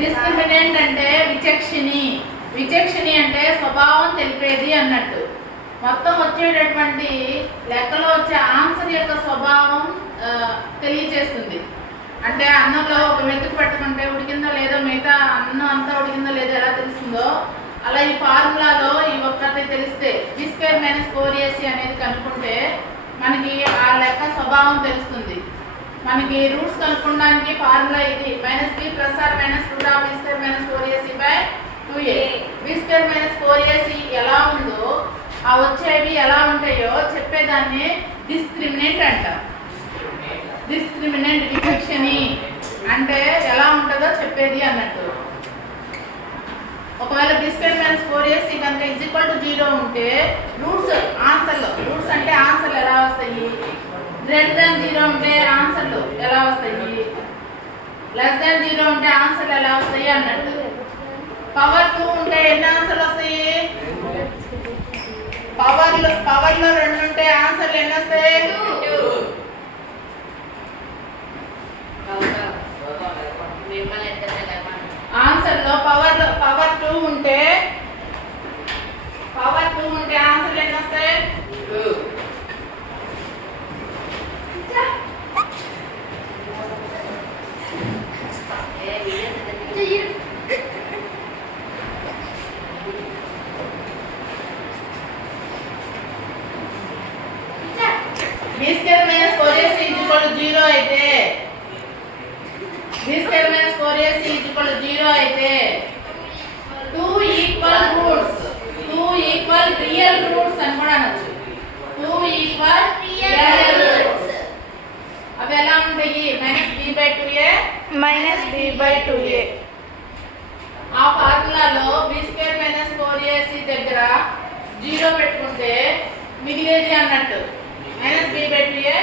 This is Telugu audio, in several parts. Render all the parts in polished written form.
డిస్క్రిమినెంట్ అంటే విచక్షణి. విచక్షణి అంటే స్వభావం తెలిపేది అన్నట్టు. మొత్తం వచ్చేటటువంటి లెక్కలో వచ్చే ఆన్సర్ యొక్క స్వభావం తెలియచేస్తుంది. అంటే అన్నంలో ఒక మెతుకు పెట్టుకుంటే ఉడికిందో లేదో మిగతా అన్నం అంతా ఉడికిందో లేదో ఎలా తెలుస్తుందో అలా ఈ ఫార్ములాలో ఈ ఒక్కటి తెలిస్తే b² - 4ac అనేది కనుక్కుంటే మనకి ఆ లెక్క స్వభావం తెలుస్తుంది. మనకి రూట్స్ కనుక్కోవడానికి ఫార్ములా ఇది -b ± √b² - 4ac/2a. b² - 4ac ఎలా ఉందో ఆ వచ్చేవి ఎలా ఉంటాయో చెప్పేదాన్ని డిస్క్రిమినెంట్ అంటాం. డిస్క్రిమినెంట్ విచక్షణి అంటే ఎలా ఉంటుందో చెప్పేది అన్నట్టు. ఒకవేళ b² - 4ac కనుక = 0 ఉంటే రూట్స్ ఆన్సర్లో రూట్స్ అంటే ఆన్సర్లు ఎలా వస్తాయి? >0 ఉంటే ఆన్సర్లు ఎలా వస్తాయి? <0 ఉంటే ఆన్సర్లు ఎలా వస్తాయి అన్నట్టు. పవర్ 2 ఉంటే ఎన్ని ఆన్సర్లు వస్తాయి? పవర్లో 2 ఉంటే ఆన్సర్లు ఎన్ని వస్తాయి? 2. ఆన్సర్లో పవర్ 2 ఉంటే ఆన్సర్లు ఎన్ని వస్తాయి? 2. b² - 4ac = 0 అయితే b² - 4ac = 0 అయితే 2 equal roots 2 equal real roots అని కూడా అనొచ్చు. 2 ఈక్వల్ రియల్ రూట్స్ అవి ఎలా ఉంటాయి? -b/2a -b/2a. ఆ ఫార్ములాలో b² - 4ac దగ్గర 0 పెట్టుకుంటే మిగిలేది అన్నట్టు -b/2a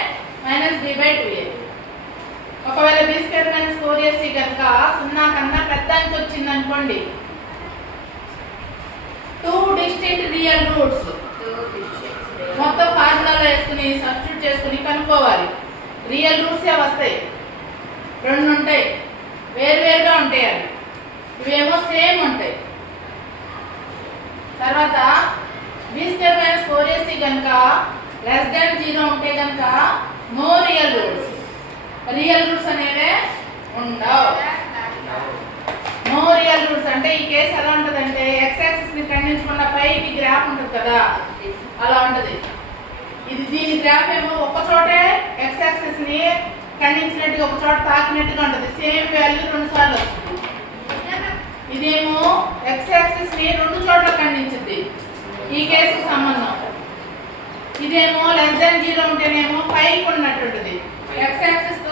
-b/2a. ఒకవేళ b² - 4ac కనుక 0 కన్నా పెద్ద అంకె వచ్చింది అనుకోండి, 2 డిస్టింక్ట్ రియల్ రూట్స్ మొత్తం ఫార్ములాలో వేసుకుని సబ్స్టిట్యూట్ చేసుకుని కనుక్కోవాలి. రియల్ రూట్స్ వస్తాయి, 2 ఉంటాయి, వేరువేరుగా ఉంటాయి. అవి ఇవేమో సేమ్ ఉంటాయి. తర్వాత b² - 4ac కనుక <0 ఉంటే కనుక no real roots. Real roots అనేవి ఉండవు. నో రియల్ రూట్స్ అంటే ఈ కేసు ఎలా ఉంటుందంటే x యాక్సిస్ ని ఖండించకుండా పైకి గ్రాఫ్ ఉంటుంది కదా, అలా ఉంటుంది. దీని గ్రాఫ్ ఏమో ఒక చోటే x యాక్సిస్ ని ఖండించినట్టుగా ఒక చోట తాకినట్టుగా ఉంటుంది. సేమ్ వాల్యూ 2 సార్లు వస్తుంది. ఇదేమో x యాక్సిస్ ని 2 చోట్ల ఖండించుద్ది. ఈ కేసుకు సంబంధం. ఇదేమో <0 ఉంటేనేమో పైకి ఉన్నట్టు ఉంటుంది. x axis